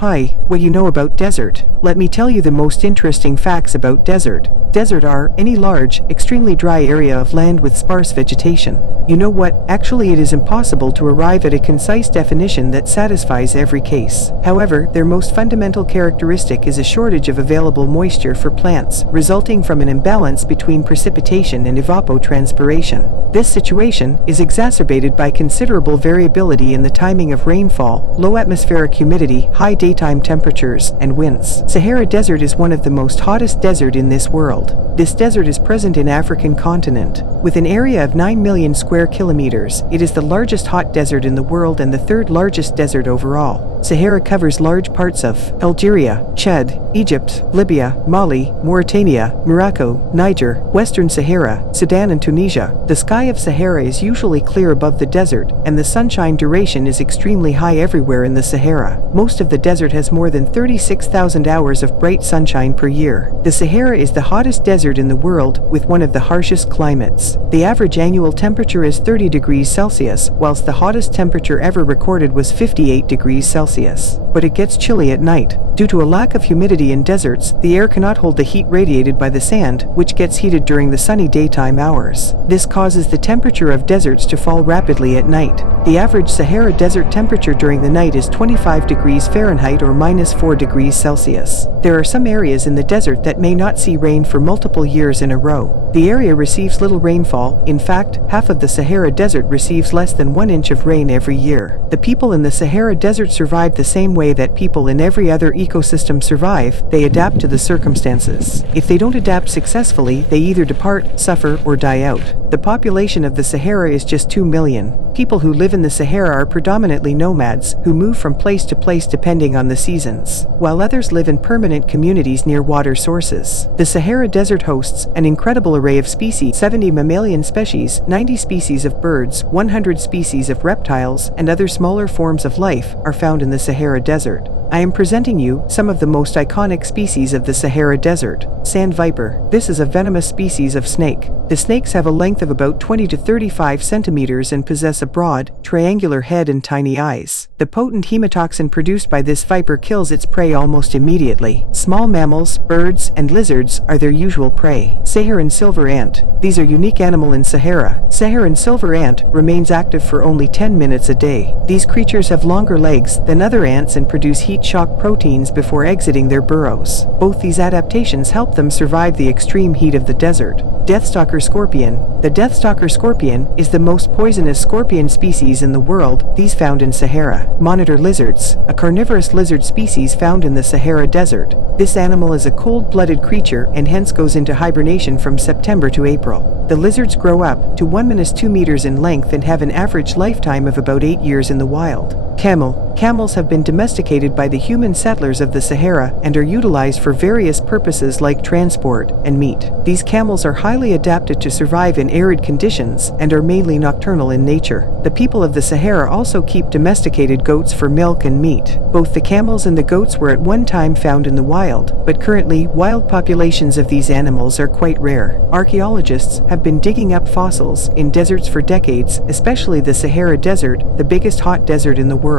Hi, what do you know about desert? Let me tell you the most interesting facts about desert. Desert are any large, extremely dry area of land with sparse vegetation. You know what? Actually, it is impossible to arrive at a concise definition that satisfies every case. However, their most fundamental characteristic is a shortage of available moisture for plants, resulting from an imbalance between precipitation and evapotranspiration. This situation is exacerbated by considerable variability in the timing of rainfall, low atmospheric humidity, high daytime temperatures, and winds. Sahara Desert is one of the most hottest desert in this world. This desert is present in African continent. With an area of 9 million square kilometers, it is the largest hot desert in the world and the third largest desert overall. Sahara covers large parts of Algeria, Chad, Egypt, Libya, Mali, Mauritania, Morocco, Niger, Western Sahara, Sudan and Tunisia. The sky of Sahara is usually clear above the desert, and the sunshine duration is extremely high everywhere in the Sahara. Most of the desert has more than 36,000 hours of bright sunshine per year. The Sahara is the hottest desert in the world, with one of the harshest climates. The average annual temperature is 30 degrees Celsius, whilst the hottest temperature ever recorded was 58 degrees Celsius. But it gets chilly at night. Due to a lack of humidity in deserts, the air cannot hold the heat radiated by the sand, which gets heated during the sunny daytime hours. This causes the temperature of deserts to fall rapidly at night. The average Sahara Desert temperature during the night is 25 degrees Fahrenheit or -4 degrees Celsius. There are some areas in the desert that may not see rain for multiple years in a row. The area receives little rainfall. In fact, half of the Sahara Desert receives less than 1 inch of rain every year. The people in the Sahara Desert survive the same way that people in every other ecosystem survive. They adapt to the circumstances. If they don't adapt successfully, they either depart, suffer, or die out. The population of the Sahara is just 2 million. People who live in the Sahara are predominantly nomads, who move from place to place depending on the seasons, while others live in permanent communities near water sources. The Sahara Desert hosts an incredible array of species: 70 mammalian species, 90 species of birds, 100 species of reptiles, and other smaller forms of life are found in the Sahara Desert. I am presenting you some of the most iconic species of the Sahara Desert. Sand viper. This is a venomous species of snake. The snakes have a length of about 20 to 35 centimeters and possess a broad, triangular head and tiny eyes. The potent hemotoxin produced by this viper kills its prey almost immediately. Small mammals, birds, and lizards are their usual prey. Saharan silver ant. These are unique animal in Sahara. Saharan silver ant remains active for only 10 minutes a day. These creatures have longer legs than other ants and produce heat shock proteins before exiting their burrows. Both these adaptations help them survive the extreme heat of the desert. Deathstalker scorpion. The deathstalker scorpion is the most poisonous scorpion species in the world, these found in Sahara. Monitor lizards, a carnivorous lizard species found in the Sahara Desert. This animal is a cold-blooded creature and hence goes into hibernation from September to April. The lizards grow up to 1–2 meters in length and have an average lifetime of about 8 years in the wild. Camel. Camels have been domesticated by the human settlers of the Sahara and are utilized for various purposes like transport and meat. These camels are highly adapted to survive in arid conditions and are mainly nocturnal in nature. The people of the Sahara also keep domesticated goats for milk and meat. Both the camels and the goats were at one time found in the wild, but currently wild populations of these animals are quite rare. Archaeologists have been digging up fossils in deserts for decades, especially the Sahara Desert, the biggest hot desert in the world.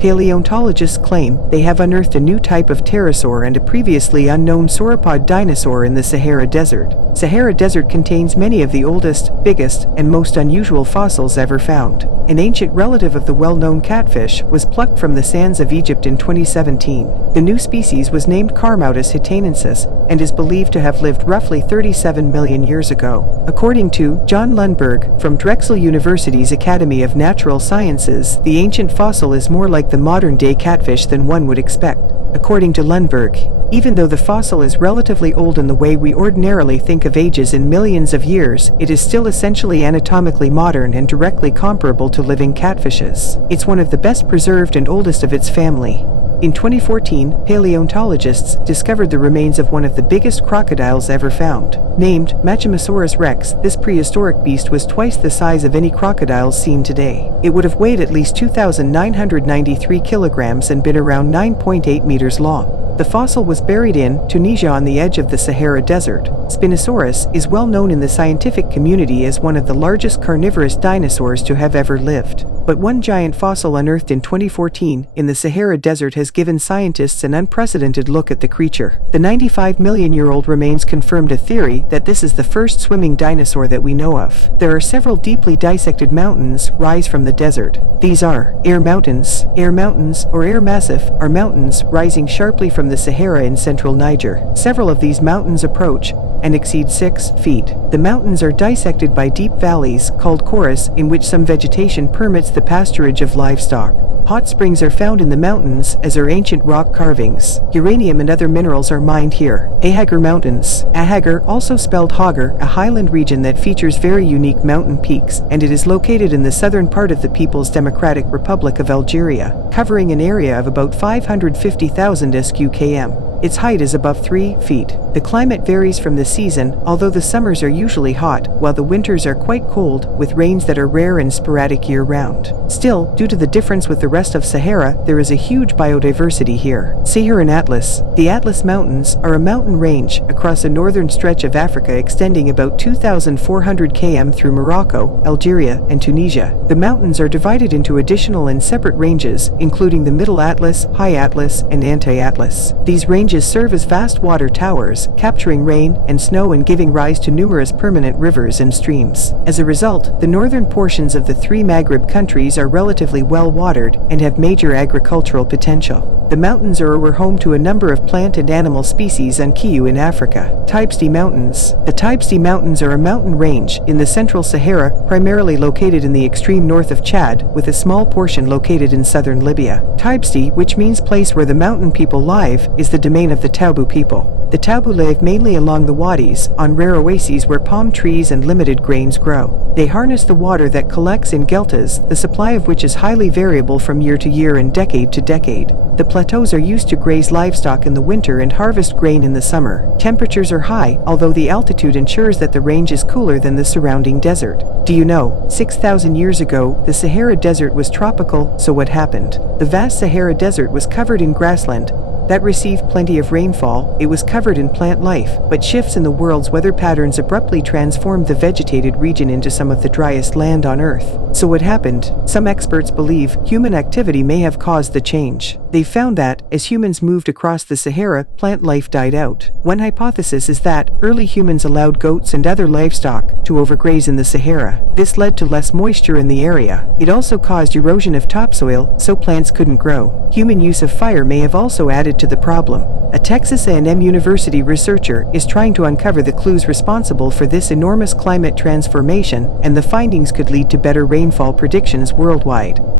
Paleontologists claim they have unearthed a new type of pterosaur and a previously unknown sauropod dinosaur in the Sahara Desert. Sahara Desert contains many of the oldest, biggest, and most unusual fossils ever found. An ancient relative of the well-known catfish was plucked from the sands of Egypt in 2017. The new species was named Carmautus hitanensis and is believed to have lived roughly 37 million years ago. According to John Lundberg from Drexel University's Academy of Natural Sciences, the ancient fossil is more like the modern-day catfish than one would expect. According to Lundberg, even though the fossil is relatively old in the way we ordinarily think of ages in millions of years, it is still essentially anatomically modern and directly comparable to living catfishes. It's one of the best preserved and oldest of its family. In 2014, paleontologists discovered the remains of one of the biggest crocodiles ever found. Named Machimasaurus rex, this prehistoric beast was twice the size of any crocodiles seen today. It would have weighed at least 2,993 kilograms and been around 9.8 meters long. The fossil was buried in Tunisia on the edge of the Sahara Desert. Spinosaurus is well known in the scientific community as one of the largest carnivorous dinosaurs to have ever lived. But one giant fossil unearthed in 2014 in the Sahara Desert has given scientists an unprecedented look at the creature. The 95-million-year-old remains confirmed a theory that this is the first swimming dinosaur that we know of. There are several deeply dissected mountains rise from the desert. These are Air Mountains. Air Mountains, or Air Massif, are mountains rising sharply from the Sahara in central Niger. Several of these mountains approach and exceed 6 feet. The mountains are dissected by deep valleys, called chorus, in which some vegetation permits the pasturage of livestock. Hot springs are found in the mountains, as are ancient rock carvings. Uranium and other minerals are mined here. Ahagar Mountains. Ahagar, also spelled Hagar, a highland region that features very unique mountain peaks, and it is located in the southern part of the People's Democratic Republic of Algeria, covering an area of about 550,000 sq.km. Its height is above 3 feet. The climate varies from the season, although the summers are usually hot, while the winters are quite cold, with rains that are rare and sporadic year-round. Still, due to the difference with the rest of Sahara, there is a huge biodiversity here. Saharan Atlas. The Atlas Mountains are a mountain range across a northern stretch of Africa extending about 2,400 km through Morocco, Algeria, and Tunisia. The mountains are divided into additional and separate ranges, including the Middle Atlas, High Atlas, and Anti-Atlas. These ranges serve as vast water towers, capturing rain and snow and giving rise to numerous permanent rivers and streams. As a result, the northern portions of the three Maghreb countries are relatively well watered and have major agricultural potential. The mountains were home to a number of plant and animal species on Kiyu in Africa. Tibesti Mountains. The Tibesti Mountains are a mountain range in the central Sahara, primarily located in the extreme north of Chad, with a small portion located in southern Libya. Tibesti, which means place where the mountain people live, is the domain of the Taubu people. The Taubu live mainly along the wadis, on rare oases where palm trees and limited grains grow. They harness the water that collects in geltas, the supply of which is highly variable from year to year and decade to decade. The plateaus are used to graze livestock in the winter and harvest grain in the summer. Temperatures are high, although the altitude ensures that the range is cooler than the surrounding desert. Do you know, 6,000 years ago, the Sahara Desert was tropical, so what happened? The vast Sahara Desert was covered in grassland that received plenty of rainfall. It was covered in plant life, but shifts in the world's weather patterns abruptly transformed the vegetated region into some of the driest land on Earth. So what happened? Some experts believe human activity may have caused the change. They found that, as humans moved across the Sahara, plant life died out. One hypothesis is that early humans allowed goats and other livestock to overgraze in the Sahara. This led to less moisture in the area. It also caused erosion of topsoil, so plants couldn't grow. Human use of fire may have also added to the problem. A Texas A&M University researcher is trying to uncover the clues responsible for this enormous climate transformation, and the findings could lead to better rainfall predictions worldwide.